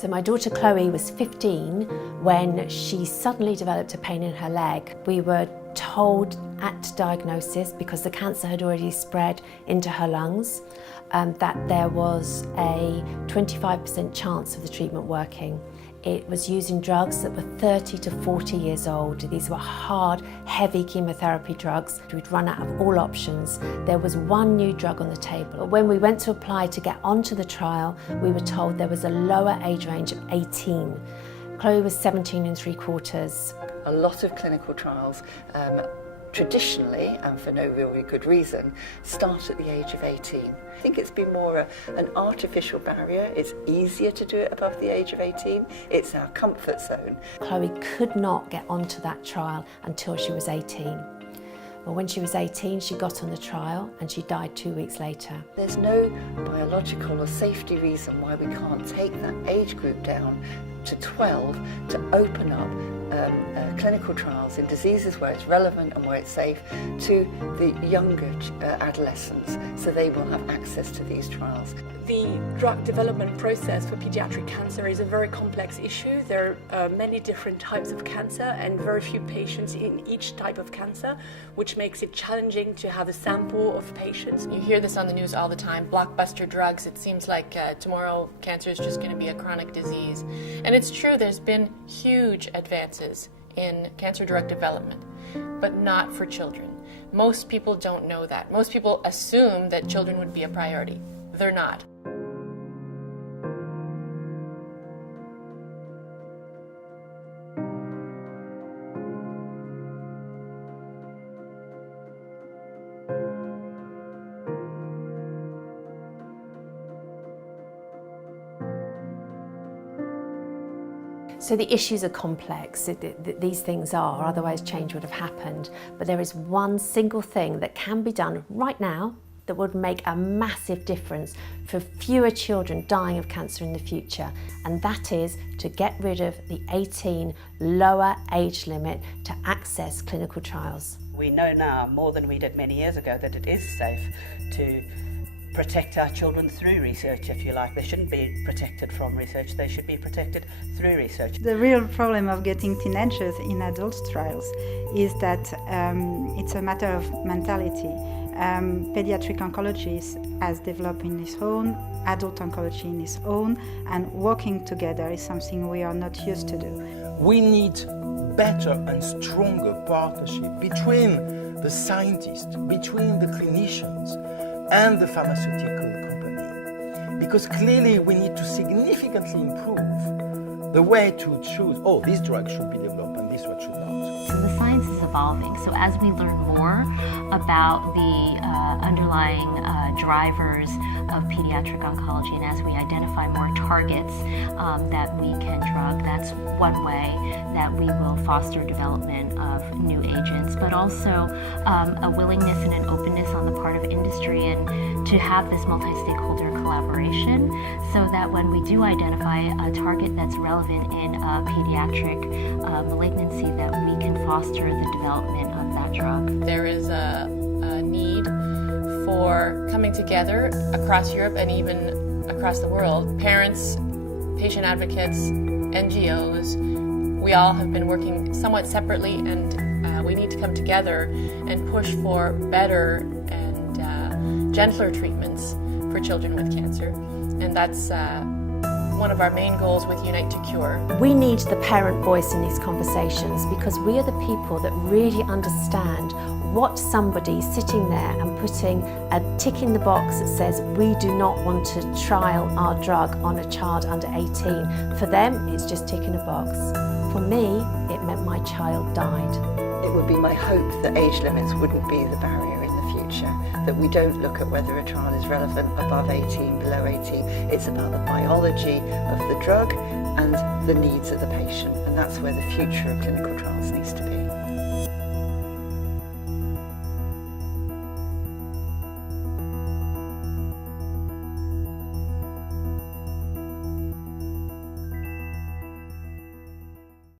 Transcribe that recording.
So my daughter Chloe was 15 when she suddenly developed a pain in her leg. We were told at diagnosis, because the cancer had already spread into her lungs, that there was a 25% chance of the treatment working. It was using drugs that were 30 to 40 years old. These were hard, heavy chemotherapy drugs. We'd run out of all options. There was one new drug on the table. When we went to apply to get onto the trial, we were told there was a lower age range of 18. Chloe was 17 3/4. A lot of clinical trials traditionally, and for no really good reason, start at the age of 18. I think it's been more an artificial barrier. It's easier to do it above the age of 18. It's our comfort zone. Chloe could not get onto that trial until she was 18. Well, when she was 18, she got on the trial and she died 2 weeks later. There's no biological or safety reason why we can't take that age group down to 12 to open up clinical trials in diseases where it's relevant and where it's safe to the younger adolescents, so they will have access to these trials. The drug development process for pediatric cancer is a very complex issue. There are many different types of cancer and very few patients in each type of cancer, which makes it challenging to have a sample of patients. You hear this on the news all the time, blockbuster drugs. It seems like tomorrow cancer is just going to be a chronic disease. And it's true, there's been huge advances in cancer drug development, but not for children. Most people don't know that. Most people assume that children would be a priority. They're not. So the issues are complex, these things are, otherwise change would have happened. But there is one single thing that can be done right now that would make a massive difference for fewer children dying of cancer in the future, and that is to get rid of the 18 lower age limit to access clinical trials. We know now, more than we did many years ago, that it is safe to protect our children through research, if you like. They shouldn't be protected from research, they should be protected through research. The real problem of getting teenagers in adult trials is that it's a matter of mentality. Pediatric oncology has developed in its own, adult oncology in its own, and working together is something we are not used to do. We need better and stronger partnership between the scientists, between the clinicians, and the pharmaceutical company, because clearly we need to significantly improve the way to choose, oh, this drug should be developed and this one should not. So the science is evolving, so as we learn more about the underlying drivers of pediatric oncology, and as we identify more targets that we can drug, that's one way that we will foster development of new agents, but also a willingness and an openness on the part of industry and to have this multi-stakeholder collaboration, so that when we do identify a target that's relevant in a pediatric malignancy, that we can foster the development of that drug. There is a need for coming together across Europe and even across the world. Parents, patient advocates, NGOs, we all have been working somewhat separately, and we need to come together and push for better and gentler treatments for children with cancer. And that's one of our main goals with Unite2Cure. We need the parent voice in these conversations, because we are the people that really understand what somebody sitting there and putting a tick in the box that says we do not want to trial our drug on a child under 18. For them, it's just ticking a box. For me, it meant my child died. It would be my hope that age limits wouldn't be the barrier in the future, that we don't look at whether a trial is relevant above 18, below 18. It's about the biology of the drug and the needs of the patient, and that's where the future of clinical trials needs to be.